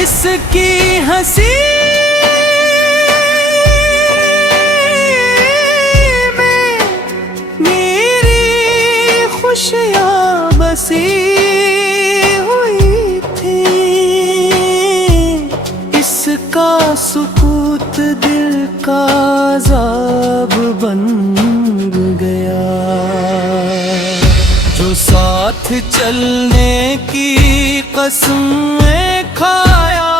इसकी हंसी में मेरी खुशियाँ बसी हुई थी। इसका सुकूत दिल का अज़ाब बन गया। जो साथ चलने की कसमें खाया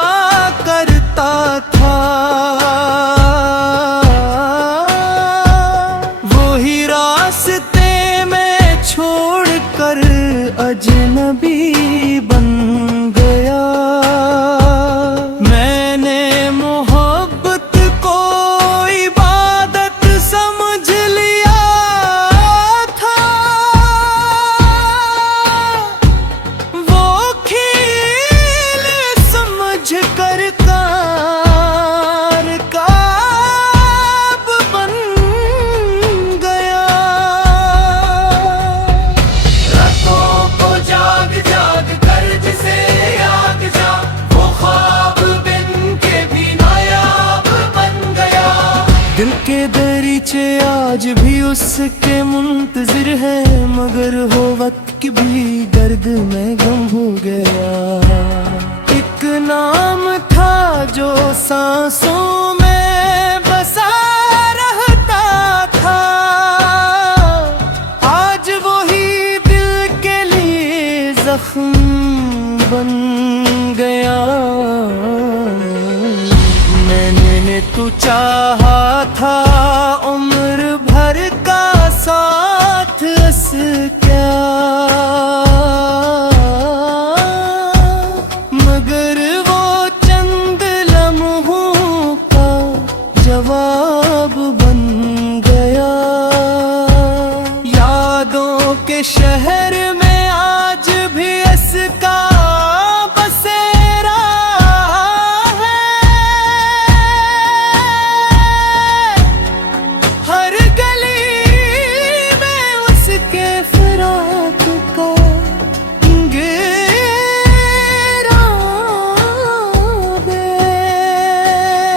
करता था, वही रास्ते में छोड़कर अजनबी बन गया। मैंने मोहब्बत को इबादत समझ लिया था, वो खेल समझ कर कार काब बन गया। रातों को जाग जाग कर जिसे याद जा, वो ख्वाब बिन के भी नायाब बन गया। दिल के दरीचे आज भी उसके मुंतजिर है, मगर हो वक्त की भी गर्द में गम हो गया। एक नाम था जो सांसों में बसा रहता था, आज वही दिल के लिए जख्म बन गया। मैंने तू चाहा था उम्र भर का साथ, अस क्या मगर वो चंद लम्हों का जवाब बन गया। यादों के शहर में आज भी इसका बसेरा है। हर गली में उसके फिराक का घेरा है।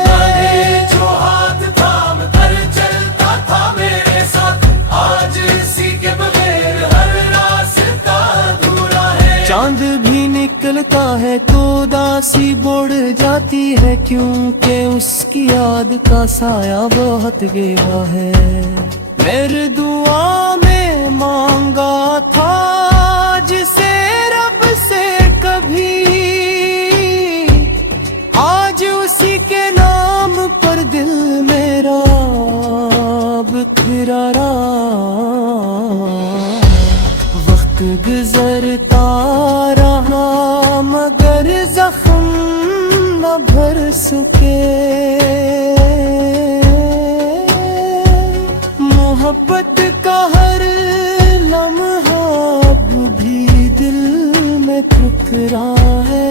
मैंने जो हाथ थाम कर चलता था मेरे साथ, आज इसी के बगैर हर रास्ता अधूरा है। चांद भी निकलता है तो दासी बढ़ जाती है, क्योंकि उसकी याद का साया बहुत गहरा है। मेरे दुआ में मांगा था जिसे रब से कभी, आज उसी के नाम पर दिल मेरा बिखरा रहा। वक्त गुजरता रहा मगर जख्म न भर सके। मोहब्बत का हर लम्हा अब भी दिल में ठुकरा है।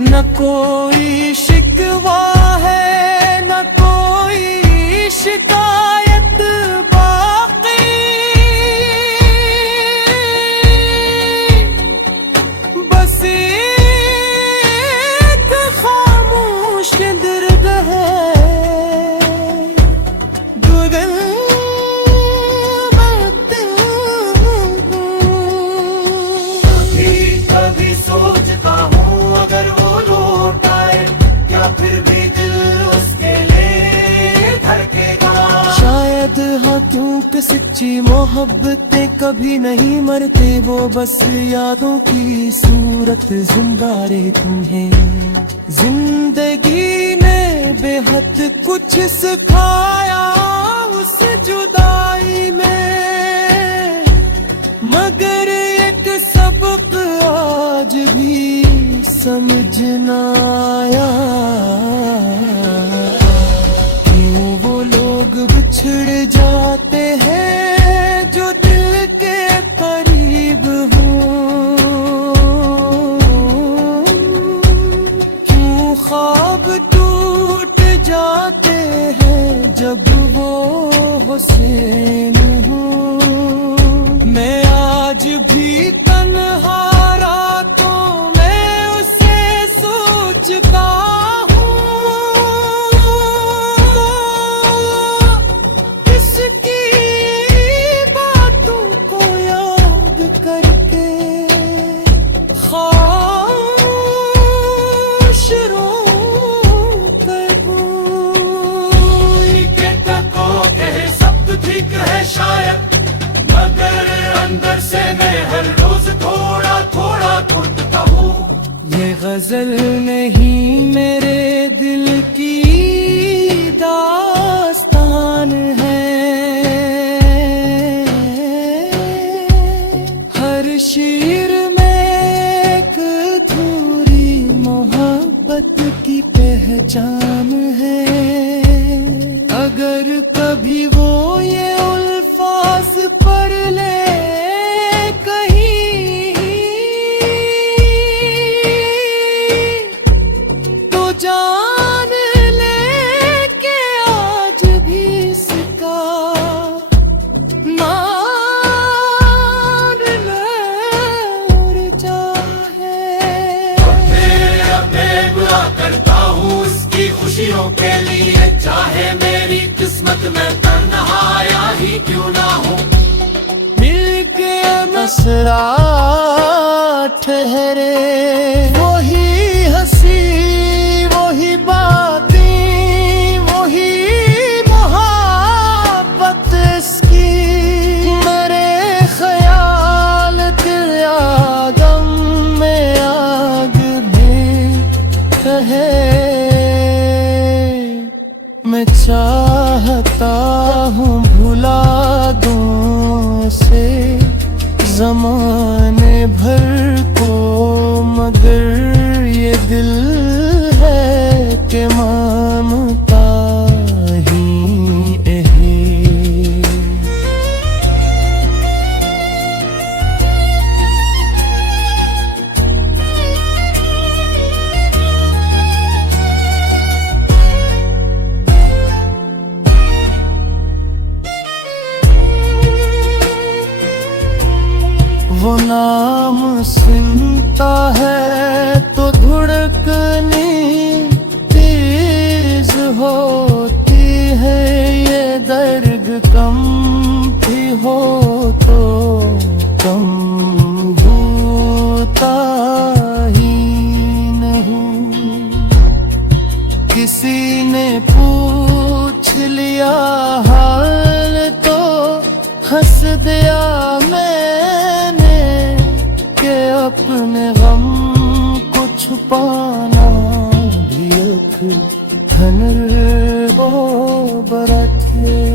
न कोई शिकवा है न कोई शिकायत बाकी, बस एक खामोश दर्द है। गगन कभी सोचता हूँ अगर वो लौट आए, क्या फिर भी दिल उसके लिए धड़केगा। शायद हाँ, क्योंकि सच्ची मोहब्बतें कभी नहीं मरते, वो बस यादों की सूरत ज़िंदा तुम्हें। जिंदगी ने बेहद कुछ सिखाया उस जुदाई में, मगर एक सबक आज भी समझ न आया। क्यों वो लोग बिछड़ जाते हैं जो दिल के करीब हो, क्यों ख्वाब टूट जाते हैं जब वो हुसैन हो। मैं आज भी तन्हा रातों में उसे है शायद, मगर अंदर से मैं हर रोज थोड़ा थोड़ा घुटता हूँ। ये गजल नहीं मेरे दिल की दास्तान है, हर शेर में एक अधूरी मोहब्बत की पहचान है। अगर कभी वो ये अल्फाज पढ़ ले कहीं, तो जान ले के आज भी इसका मान ले चाहे। अपने बुरा करता हूँ उसकी खुशियों के लिए, चाहे मेरी किस्मत में तन्हाया ही क्यों ना हो। मिलके मसरा ठहरे, वही हंसी वही बातें वही मोहब्बत इसकी, मेरे ख्याल तेरा गम में आग भी कहे। मैं चाहता हूँ भुला दूँ से ज़माने भर को, मगर ये दिल है कि मानता ही है। वो नाम सुनता है तो धड़कने तेज होती है, ये दर्द कम भी हो तो कम होता ही नहीं। किसी ने पूछ लिया हाल तो हंस दिया मैंने, के अपने गम को छुपाना भी एक धन वो बरत है।